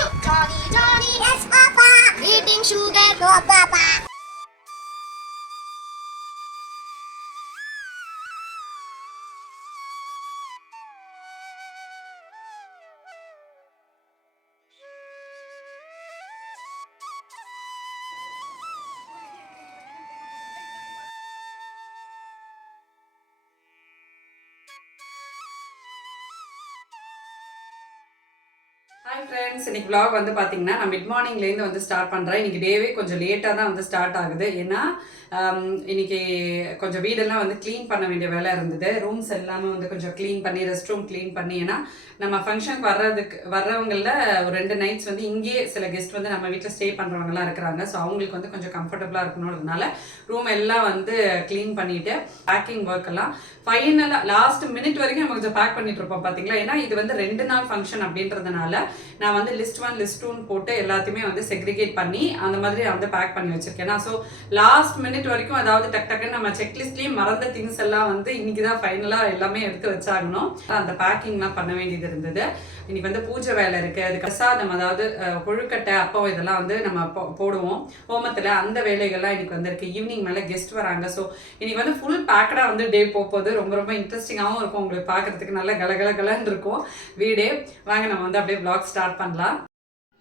Johnny, Johnny, yes, Papa. Eating sugar, no, Papa. Hi friends, இன்னைக்கு vlog வந்து பார்த்தீங்கன்னா நான் மிட் மார்னிங்லேருந்து வந்து ஸ்டார்ட் பண்ணுறேன். இன்னைக்கு டேவே கொஞ்சம் லேட்டாக தான் வந்து ஸ்டார்ட் ஆகுது. ஏன்னா இன்னைக்கு கொஞ்சம் வீடெல்லாம் வந்து க்ளீன் பண்ண வேண்டிய வேலை இருந்தது. ரூம்ஸ் எல்லாமே வந்து கொஞ்சம் க்ளீன் பண்ணி, ரெஸ்ட் ரூம் க்ளீன் பண்ணி, ஏன்னா நம்ம ஃபங்க்ஷனுக்கு வர்றவங்களில் ஒரு 2 நைட்ஸ் வந்து இங்கேயே சில கெஸ்ட் வந்து நம்ம வீட்டில் ஸ்டே பண்ணுறவங்கலாம் இருக்கிறாங்க. ஸோ அவங்களுக்கு வந்து கொஞ்சம் கம்ஃபர்டபுளாக இருக்கணுன்றதுனால ரூம் எல்லாம் வந்து க்ளீன் பண்ணிவிட்டு பேக்கிங் ஒர்க் எல்லாம் ஃபைனலாக லாஸ்ட் மினிட் வரைக்கும் நம்ம கொஞ்சம் பேக் பண்ணிட்டு இருப்போம் பார்த்தீங்களா. ஏன்னா இது வந்து 2 நாள் ஃபங்க்ஷன் அப்படின்றதுனால நான் வந்து லிஸ்ட் 1 லிஸ்ட் 2 போட்டு எல்லாத்தையுமே வந்து செக்ரிகேட் பண்ணி அந்த மாதிரி வந்து பேக் பண்ணி வச்சிருக்கேன். ஸோ லாஸ்ட் மினிட் வரைக்கும், அதாவது டக்குன்னு நம்ம செக்லிஸ்ட்லேயும் மறந்த திங்ஸ் எல்லாம் வந்து இன்னைக்கு தான் ஃபைனலாக எல்லாமே எடுத்து வச்சாகணும். அந்த பேக்கிங்லாம் பண்ண வேண்டியது இருந்தது. இன்னைக்கு வந்து பூஜை வேலை இருக்குது. அது பிரசாதம், அதாவது கொழுக்கட்டை, அப்பம் இதெல்லாம் வந்து நம்ம போடுவோம் ஹோமத்தில். அந்த வேலைகள்லாம் இன்னைக்கு வந்திருக்கு. ஈவினிங் மேலே கெஸ்ட் வராங்க. ஸோ இன்னைக்கு வந்து ஃபுல் பேக்கடாக வந்து டே போகுது. ரொம்ப ரொம்ப இன்ட்ரெஸ்டிங்காகவும் இருக்கும். உங்களுக்கு பார்க்குறதுக்கு நல்லா கலகலகலன்னு இருக்கும் வீடே. வாங்க நம்ம வந்து அப்படியே vlog ஸ்டார்ட் பண்ணலாம்.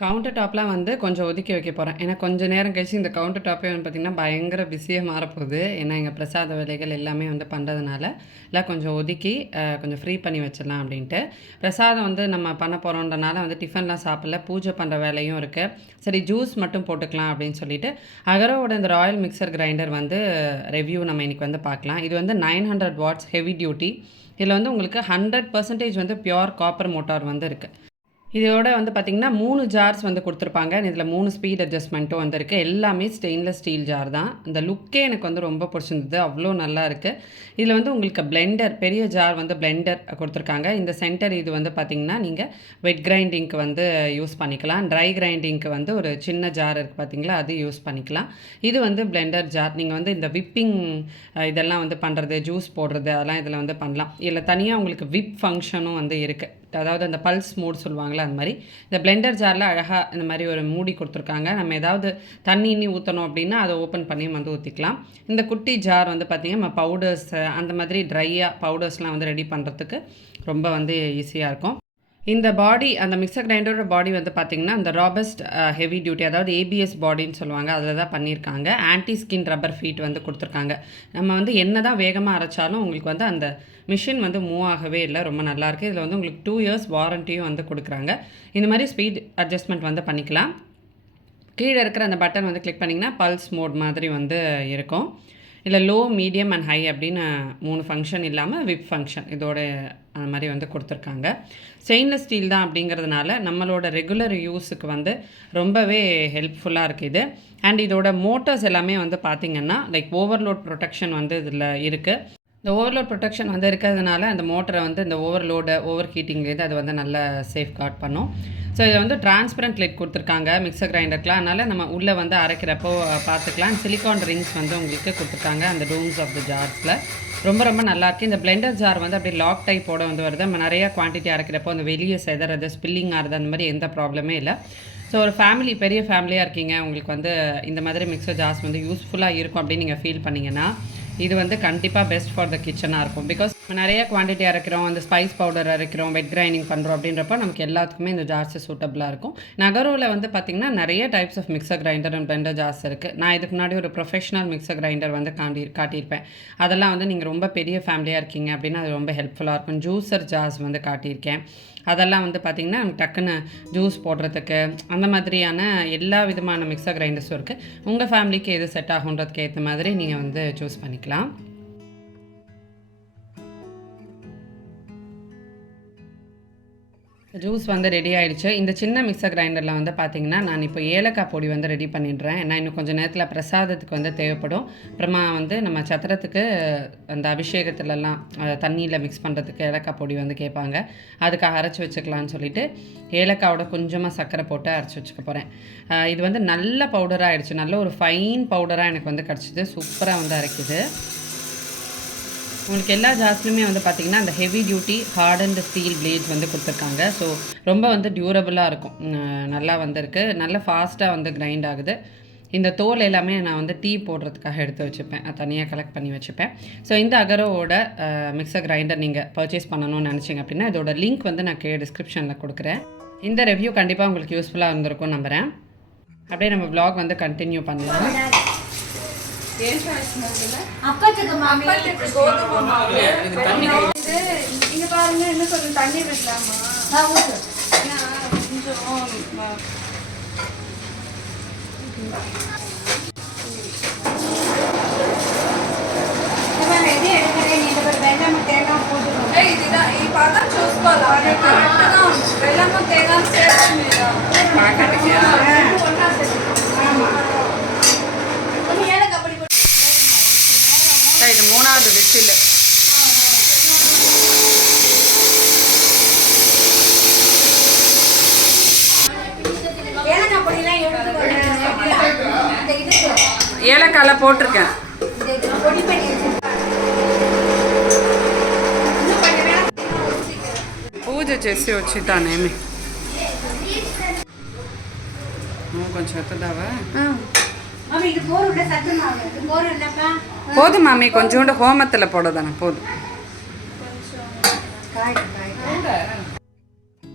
கவுண்டர் டாப்லாம் வந்து கொஞ்சம் ஒதுக்கி வைக்க போகிறேன். ஏன்னா கொஞ்சம் நேரம் கழிச்சு இந்த கவுண்டர் டாப்பே வந்து பார்த்திங்கன்னா பயங்கர பிஸியாக மாறப்போகுது. ஏன்னா எங்கள் பிரசாத வேலைகள் எல்லாமே வந்து பண்ணுறதுனால எல்லாம் கொஞ்சம் ஒதுக்கி கொஞ்சம் ஃப்ரீ பண்ணி வச்சிடலாம் அப்படின்ட்டு. பிரசாதம் வந்து நம்ம பண்ண போகிறோன்றனால வந்து டிஃபன்லாம் சாப்பிடல, பூஜை பண்ணுற வேலையும் இருக்குது. சரி, ஜூஸ் மட்டும் போட்டுக்கலாம் அப்படின்னு சொல்லிட்டு அகரோட இந்த ராயல் மிக்சர் கிரைண்டர் வந்து ரிவ்யூ நம்ம இன்றைக்கி வந்து பார்க்கலாம். இது வந்து 900 வாட்ஸ் ஹெவி டியூட்டி. இதில் வந்து உங்களுக்கு 100% வந்து பியோர் காப்பர் மோட்டார் வந்து இருக்குது. இதோட வந்து பார்த்திங்கன்னா 3 ஜார்ஸ் வந்து கொடுத்துருப்பாங்க. இதில் 3 ஸ்பீட் அட்ஜஸ்ட்மெண்ட்டும் வந்துருக்கு. எல்லாமே ஸ்டெயின்லெஸ் ஸ்டீல் ஜார் தான். இந்த லுக்கே எனக்கு வந்து ரொம்ப பிடிச்சிருந்தது. அவ்வளோ நல்லா இருக்குது. இதில் வந்து உங்களுக்கு பிளெண்டர், பெரிய ஜார் வந்து பிளெண்டர் கொடுத்துருக்காங்க. இந்த சென்டர் இது வந்து பார்த்திங்கன்னா நீங்கள் வெட் கிரைண்டிங்க்கு வந்து யூஸ் பண்ணிக்கலாம். ட்ரை கிரைண்டிங்க்கு வந்து ஒரு சின்ன ஜார் இருக்குது பார்த்திங்களா, அது யூஸ் பண்ணிக்கலாம். இது வந்து பிளெண்டர் ஜார். நீங்கள் வந்து இந்த விப்பிங் இதெல்லாம் வந்து பண்ணுறது, ஜூஸ் போடுறது, அதெல்லாம் இதில் வந்து பண்ணலாம். இதில் தனியாக உங்களுக்கு விப் ஃபங்க்ஷனும் வந்து இருக்குது. அதாவது அந்த பல்ஸ் மோட் சொல்லுவாங்களே அந்த மாதிரி. இந்த பிளெண்டர் ஜாரில் அழகாக இந்த மாதிரி ஒரு மூடி கொடுத்துருக்காங்க. நம்ம ஏதாவது தண்ணி ஊற்றணும் அப்படின்னா அதை ஓப்பன் பண்ணி வந்து ஊற்றிக்கலாம். இந்த குட்டி ஜார் வந்து பார்த்திங்கன்னா நம்ம பவுடர்ஸ் அந்த மாதிரி ட்ரையாக பவுடர்ஸ்லாம் வந்து ரெடி பண்ணுறதுக்கு ரொம்ப வந்து ஈஸியாக இருக்கும். இந்த பாடி, அந்த மிக்சர் கிரைண்டரோட பாடி வந்து பார்த்திங்கன்னா இந்த ராபஸ்ட் ஹெவி டியூட்டி, அதாவது ABS பாடின்னு சொல்லுவாங்க, அதில் தான் பண்ணியிருக்காங்க. ஆன்டி ஸ்கின் ரப்பர் ஃபீட் வந்து கொடுத்துருக்காங்க. நம்ம வந்து என்ன தான் வேகமாக அரைச்சாலும் உங்களுக்கு வந்து அந்த மிஷின் வந்து மூவ் ஆகவே இல்லை. ரொம்ப நல்லாயிருக்கு. இதில் வந்து உங்களுக்கு 2 இயர்ஸ் வாரண்ட்டியும் வந்து கொடுக்குறாங்க. இந்த மாதிரி ஸ்பீட் அட்ஜஸ்ட்மெண்ட் வந்து பண்ணிக்கலாம். கீழே இருக்கிற அந்த பட்டன் வந்து கிளிக் பண்ணிங்கன்னா பல்ஸ் மோட் மாதிரி வந்து இருக்கும். இல்லை லோ, மீடியம் அண்ட் ஹை அப்படின்னு 3 ஃபங்க்ஷன் இல்லாமல் விப் ஃபங்க்ஷன் இதோட அந்த மாதிரி வந்து கொடுத்துருக்காங்க. ஸ்டெயின்லெஸ் ஸ்டீல் தான் அப்படிங்கிறதுனால நம்மளோட ரெகுலர் யூஸுக்கு வந்து ரொம்பவே ஹெல்ப்ஃபுல்லாக இருக்குது இது. அண்ட் இதோட மோட்டர்ஸ் எல்லாமே வந்து பார்த்திங்கன்னா லைக் ஓவர்லோட் ப்ரொடெக்ஷன் வந்து இதில் இருக்குது. இந்த ஓவர்லோட் ப்ரொடெக்ஷன் வந்து இருக்கிறதுனால அந்த மோட்டரை வந்து இந்த ஓவர் ஹீட்டிங்லேருந்து அது வந்து நல்லா சேஃப்கார்ட் பண்ணும். ஸோ இதை வந்து டிரான்ஸ்பரண்ட் லிட் கொடுத்துருக்காங்க மிக்சர் கிரைண்டருக்குலாம். அதனால் நம்ம உள்ளே வந்து அரைக்கிறப்போ பார்த்துக்கலாம். சிலிக்கான் ரிங்ஸ் வந்து உங்களுக்கு கொடுத்துருக்காங்க அந்த டூம்ஸ் ஆஃப் த ஜார்ஸில். ரொம்ப ரொம்ப நல்லாயிருக்கு. இந்த பிளெண்டர் ஜார் வந்து அப்படியே லாக் டைப்போட வந்து வருது. நம்ம நிறையா குவான்டிட்டி அரைக்கிறப்போ அந்த வெளியே செதறது, ஸ்பில்லிங் ஆகிறது, அந்த மாதிரி எந்த ப்ராப்ளமே இல்லை. ஸோ ஒரு ஃபேமிலி, பெரிய ஃபேமிலியாக இருக்கீங்க, உங்களுக்கு வந்து இந்த மாதிரி மிக்சர் ஜார்ஸ் வந்து யூஸ்ஃபுல்லாக இருக்கும் அப்படின்னு நீங்கள் ஃபீல் பண்ணிங்கன்னா இது வந்து கண்டிப்பாக பெஸ்ட் ஃபார் த கிச்சனாக இருக்கும். பிகாஸ் நிறைய குவான்டிட்டி அரைக்கிறோம், அந்த ஸ்பைஸ் பவுடர் அரைக்கிறோம், வெட் கிரைண்டிங் பண்ணுறோம் அப்படின்றப்ப நமக்கு எல்லாத்துக்குமே இந்த ஜார்ஸ் சூட்டபுளாக இருக்கும். நகரோவில் வந்து பார்த்திங்கன்னா நிறைய types of mixer grinder and blender jars இருக்குது. நான் இதுக்கு முன்னாடி ஒரு ப்ரொஃபஷனல் மிக்சர் கிரைண்டர் வந்து காட்டியிருப்பேன். அதெல்லாம் வந்து நீங்கள் ரொம்ப பெரிய ஃபேமிலியாக இருக்கீங்க அப்படின்னா அது ரொம்ப ஹெல்ப்ஃபுல்லாக இருக்கும். ஜூஸர் ஜார்ஸ் வந்து காட்டியிருக்கேன். அதெல்லாம் வந்து பார்த்திங்கன்னா டக்குன்னு ஜூஸ் போடுறதுக்கு அந்த மாதிரியான எல்லா விதமான மிக்சர் கிரைண்டர்ஸும் இருக்குது. உங்கள் ஃபேமிலிக்கு எது செட் ஆகுன்றதுக்கு ஏற்ற மாதிரி நீங்கள் வந்து சூஸ் பண்ணிக்கலாம். ஜூஸ் வந்து ரெடி ஆகிடுச்சு. இந்த சின்ன மிக்சர் கிரைண்டரில் வந்து பார்த்திங்கன்னா நான் இப்போ ஏலக்காய் பொடி வந்து ரெடி பண்ணிடுறேன். ஏன்னா இன்னும் கொஞ்சம் நேரத்தில் பிரசாதத்துக்கு வந்து தேவைப்படும். அப்புறமா வந்து நம்ம சத்திரத்துக்கு அந்த அபிஷேகத்துலலாம் தண்ணியில் மிக்ஸ் பண்ணுறதுக்கு ஏலக்காய் பொடி வந்து கேட்பாங்க. அதுக்காக அரைச்சி வச்சுக்கலான்னு சொல்லிவிட்டு ஏலக்காயோட கொஞ்சமாக சர்க்கரை போட்டு அரைச்சி வச்சுக்க போகிறேன். இது வந்து நல்ல பவுடராக ஆகிடுச்சு. நல்ல ஒரு ஃபைன் பவுடராக எனக்கு வந்து கிடச்சிது. சூப்பராக வந்து அரைக்குது. உங்களுக்கு எல்லா ஜார்ஸ்லையுமே வந்து பார்த்திங்கன்னா அந்த heavy duty hard and steel blades வந்து கொடுத்துருக்காங்க. ஸோ ரொம்ப வந்து டியூரபிளாக இருக்கும். நல்லா வந்திருக்கு, நல்லா ஃபாஸ்ட்டாக வந்து கிரைண்ட் ஆகுது. இந்த தோல் எல்லாமே நான் வந்து டீ போடுறதுக்காக எடுத்து வச்சுப்பேன், தனியாக கலெக்ட் பண்ணி வச்சுப்பேன். ஸோ இந்த அகரோவோட மிக்சர் கிரைண்டர் நீங்கள் பர்ச்சேஸ் பண்ணணும்னு நினச்சிங்க அப்படின்னா இதோட லிங்க் வந்து நான் டிஸ்கிரிப்ஷனில் கொடுக்குறேன். இந்த ரிவ்யூ கண்டிப்பாக உங்களுக்கு யூஸ்ஃபுல்லாக இருந்திருக்கும் நம்புகிறேன். அப்படியே நம்ம வ்ளாக் வந்து கண்டினியூ பண்ணலாம். இங்க பாருங்க, என்ன சொல்ற தண்ணி விடலாமா? இது 3வது விசில். ஏலக்காய் போட்டிருக்கேன். పూజ చేసి వచ్చితానేమి కొంచెం ఎత్తదావా? పోదు మామీ, కొంచెం హోమత్తుల పోడదాన పోదు.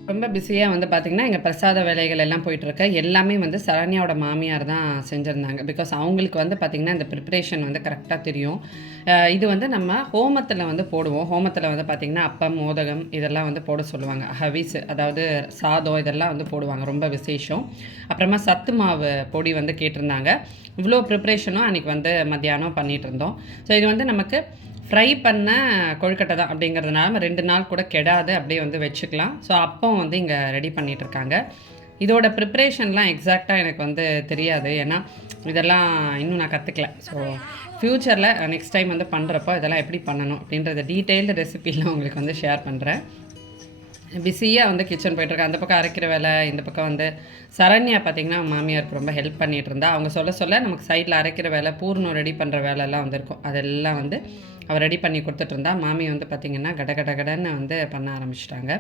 ரொம்ப பிஸியாக வந்து பார்த்திங்கன்னா எங்கள் பிரசாத வேலைகள் எல்லாம் போயிட்டுருக்கு. எல்லாமே வந்து சரண்யாவோட மாமியார் தான் செஞ்சுருந்தாங்க. பிகாஸ் அவங்களுக்கு வந்து பார்த்திங்கன்னா இந்த ப்ரிப்ரேஷன் வந்து கரெக்டாக தெரியும். இது வந்து நம்ம ஹோமத்தில் வந்து போடுவோம். ஹோமத்தில் வந்து பார்த்திங்கன்னா அப்பம், மோதகம் இதெல்லாம் வந்து போட சொல்லுவாங்க. ஹவிஸ், அதாவது சாதம் இதெல்லாம் வந்து போடுவாங்க, ரொம்ப விசேஷம். அப்புறமா சத்து மாவு பொடி வந்து கேட்டிருந்தாங்க. இவ்வளோ ப்ரிப்ரேஷனும் அன்றைக்கி வந்து மத்தியானம் பண்ணிகிட்டு இருந்தோம். ஸோ இது வந்து நமக்கு ஃப்ரை பண்ண கொழுக்கட்டை தான் அப்படிங்கிறதுனால 2 நாள் கூட கெடாது, அப்படியே வந்து வச்சுக்கலாம். ஸோ அப்போ வந்து இங்கே ரெடி பண்ணிகிட்ருக்காங்க. இதோட ப்ரிப்ரேஷன்லாம் எக்ஸாக்டாக எனக்கு வந்து தெரியாது, ஏன்னா இதெல்லாம் இன்னும் நான் கற்றுக்கல. ஸோ ஃப்யூச்சரில் நெக்ஸ்ட் டைம் வந்து பண்ணுறப்போ இதெல்லாம் எப்படி பண்ணணும் அப்படின்றத டீட்டெயில்டு ரெசிபிலாம் உங்களுக்கு வந்து ஷேர் பண்ணுறேன். பிஸியாக வந்து கிச்சன் போய்ட்டுருக்கேன். அந்த பக்கம் அரைக்கிற வேலை, இந்த பக்கம் வந்து சரண்யா பார்த்திங்கன்னா மாமியாருக்கு ரொம்ப ஹெல்ப் பண்ணிகிட்டு இருந்தா. அவங்க சொல்ல நமக்கு சைடில் அரைக்கிற வேலை, பூர்ணம் ரெடி பண்ணுற வேலைலாம் வந்துருக்கும். அதெல்லாம் வந்து அவள் ரெடி பண்ணி கொடுத்துட்ருந்தா. மாமி வந்து பார்த்திங்கன்னா கடன்னு வந்து பண்ண ஆரம்பிச்சிட்டாங்க.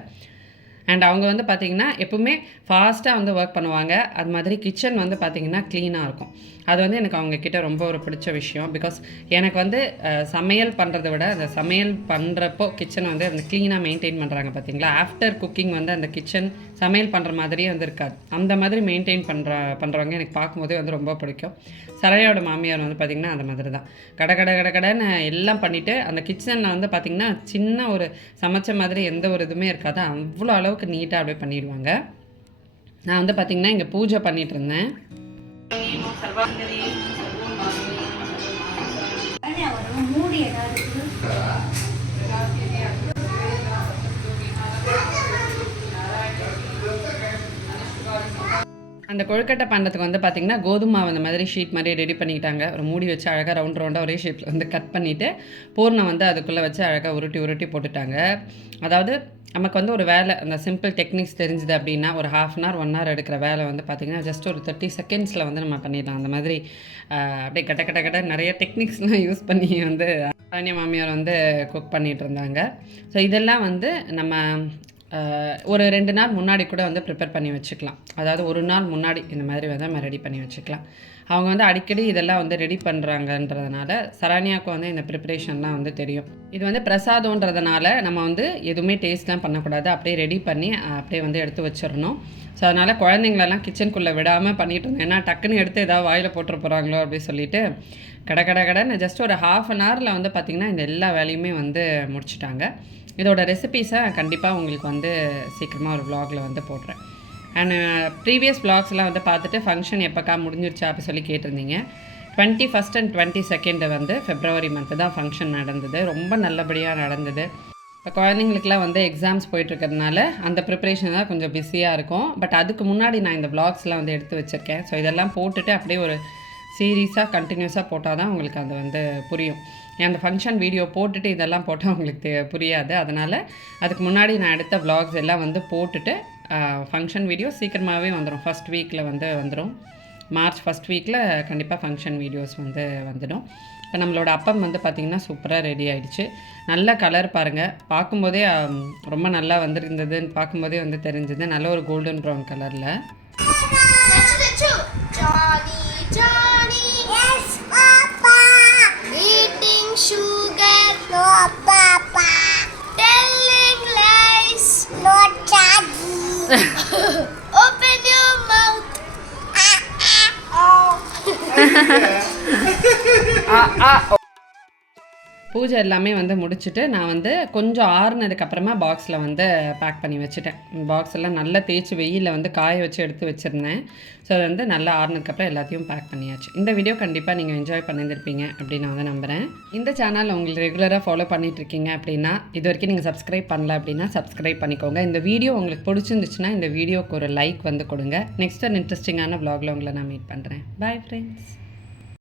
அண்ட் அவங்க வந்து பார்த்திங்கன்னா எப்பவுமே ஃபாஸ்ட்டாக வந்து ஒர்க் பண்ணுவாங்க. அது மாதிரி கிச்சன் வந்து பார்த்திங்கன்னா க்ளீனாக இருக்கும். அது வந்து எனக்கு அவங்கக்கிட்ட ரொம்ப ஒரு பிடிச்ச விஷயம். பிகாஸ் எனக்கு வந்து சமையல் பண்ணுறத விட அந்த சமையல் பண்ணுறப்போ கிச்சனை வந்து அந்த க்ளீனாக மெயின்டைன் பண்ணுறாங்க பார்த்திங்களா. ஆஃப்டர் குக்கிங் வந்து அந்த கிச்சன் சமையல் பண்ணுற மாதிரியே வந்து இருக்காது. அந்த மாதிரி மெயின்டைன் பண்ணுறவங்க எனக்கு பார்க்கும்போதே வந்து ரொம்ப பிடிக்கும். சரண்யாவோட மாமியார் வந்து பார்த்திங்கன்னா அந்த மாதிரி தான் கடன்னு எல்லாம் பண்ணிவிட்டு அந்த கிச்சனில் வந்து பார்த்திங்கன்னா சின்ன ஒரு சமைச்ச மாதிரி எந்த ஒரு இதுவுமே இருக்காது. அவ்வளோ அளவுக்கு நீட்டாக அப்படியே பண்ணிடுவாங்க. நான் வந்து பார்த்திங்கன்னா இங்கே பூஜை பண்ணிகிட்டு இருந்தேன். அந்த கொழுக்கட்டை பண்ணுறதுக்கு வந்து பார்த்திங்கன்னா கோதுமை அந்த மாதிரி ஷீட் மாதிரி ரெடி பண்ணிக்கிட்டாங்க. ஒரு மூடி வச்சு அழகாக ரவுண்டாக ஒரே ஷேப்பில் வந்து கட் பண்ணிவிட்டு பூர்ணம் வந்து அதுக்குள்ளே வச்சு அழகாக உருட்டி போட்டுட்டாங்க. அதாவது நமக்கு வந்து ஒரு வேலை அந்த சிம்பிள் டெக்னிக்ஸ் தெரிஞ்சுது அப்படின்னா ஒரு 1/2 hour 1 hour எடுக்கிற வேலை வந்து பார்த்திங்கன்னா ஜஸ்ட் ஒரு 30 seconds வந்து நம்ம பண்ணிடலாம். அந்த மாதிரி அப்படியே கட்ட நிறைய டெக்னிக்ஸ்லாம் யூஸ் பண்ணி வந்து சரண்யா மாமியார் வந்து குக் பண்ணிகிட்டு இருந்தாங்க. ஸோ இதெல்லாம் வந்து நம்ம ஒரு 2 நாள் முன்னாடி கூட வந்து ப்ரிப்பேர் பண்ணி வச்சுக்கலாம். அதாவது ஒரு நாள் முன்னாடி இந்த மாதிரி வந்து நம்ம ரெடி பண்ணி வச்சுக்கலாம். அவங்க வந்து அடிக்கடி இதெல்லாம் வந்து ரெடி பண்ணுறாங்கன்றதுனால சரண்யாவுக்கு வந்து இந்த ப்ரிப்ரேஷன்லாம் வந்து தெரியும். இது வந்து பிரசாதம்ன்றதுனால நம்ம வந்து எதுவுமே டேஸ்ட்லாம் பண்ணக்கூடாது, அப்படியே ரெடி பண்ணி அப்படியே வந்து எடுத்து வச்சிடணும். ஸோ அதனால் குழந்தைங்களெல்லாம் கிச்சனுக்குள்ளே விடாமல் பண்ணிகிட்டு இருந்தோம். ஏன்னா டக்குன்னு எடுத்து ஏதாவது வாயில் போட்டுற போகிறாங்களோ அப்படின்னு சொல்லிட்டு கடன்னு ஜஸ்ட் ஒரு 1/2 hour வந்து பார்த்திங்கன்னா இந்த எல்லா வேலையுமே வந்து முடிச்சுட்டாங்க. இதோட ரெசிபீஸை கண்டிப்பாக உங்களுக்கு வந்து சீக்கிரமாக ஒரு vlogல வந்து போடுறேன். அண்ட் ப்ரீவியஸ் vlogsலாம் வந்து பார்த்துட்டு ஃபங்க்ஷன் எப்போக்கா முடிஞ்சிருச்சா அப்படி சொல்லி கேட்டிருந்தீங்க. 21st and 22nd வந்து February month தான் ஃபங்க்ஷன் நடந்தது. ரொம்ப நல்லபடியாக நடந்தது. இப்போ குழந்தைங்களுக்குலாம் வந்து எக்ஸாம்ஸ் போயிட்டுருக்கிறதுனால அந்த ப்ரிப்ரேஷன் தான் கொஞ்சம் பிஸியாக இருக்கும். பட் அதுக்கு முன்னாடி நான் இந்த vlogsலாம் வந்து எடுத்து வச்சுருக்கேன். ஸோ இதெல்லாம் போட்டுட்டு அப்படியே ஒரு சீரியஸாக கண்டினியூஸாக போட்டால் தான் உங்களுக்கு அது வந்து புரியும். அந்த ஃபங்க்ஷன் வீடியோ போட்டுட்டு இதெல்லாம் போட்டால் உங்களுக்கு புரியாது. அதனால் அதுக்கு முன்னாடி நான் எடுத்த vlogs எல்லாம் வந்து போட்டுட்டு ஃபங்க்ஷன் வீடியோ சீக்கிரமாகவே வந்துடும். ஃபஸ்ட் வீக்கில் வந்து வந்துடும். மார்ச் ஃபஸ்ட் வீக்கில் கண்டிப்பாக ஃபங்க்ஷன் வீடியோஸ் வந்து வந்துடும். இப்போ நம்மளோட அப்பம் வந்து பார்த்திங்கன்னா சூப்பராக ரெடி ஆகிடுச்சு. நல்ல கலர் பாருங்கள், பார்க்கும்போதே ரொம்ப நல்லா வந்துருந்ததுன்னு பார்க்கும்போதே வந்து தெரிஞ்சது. நல்ல ஒரு கோல்டன் ப்ரௌன் கலரில். Open your mouth. பூஜை எல்லாமே வந்து முடிச்சுட்டு நான் வந்து கொஞ்சம் ஆறுனதுக்கப்புறமா பாக்ஸில் வந்து பேக் பண்ணி வச்சுட்டேன். பாக்ஸ் எல்லாம் நல்லா தேய்ச்சி வெயிலில் வந்து காய வச்சு எடுத்து வச்சுருந்தேன். ஸோ அது வந்து நல்லா ஆறுனதுக்கப்புறம் எல்லாத்தையும் பேக் பண்ணியாச்சு. இந்த வீடியோ கண்டிப்பாக நீங்கள் என்ஜாய் பண்ணியிருப்பீங்க அப்படின்னு நான் வந்து நம்புகிறேன். இந்த சேனல் உங்களுக்கு ரெகுலராக ஃபாலோ பண்ணிகிட்ருக்கீங்க அப்படின்னா, இது வரைக்கும் நீங்கள் சப்ஸ்கிரைப் பண்ணல அப்படின்னா சப்ஸ்கிரைப் பண்ணிக்கோங்க. இந்த வீடியோ உங்களுக்கு பிடிச்சிருந்துச்சுன்னா இந்த வீடியோக்கு ஒரு லைக் வந்து கொடுங்க. நெக்ஸ்ட் ஒரு இன்ட்ரெஸ்டிங்கான vlogல உங்களை நான் மீட் பண்ணுறேன். Bye friends.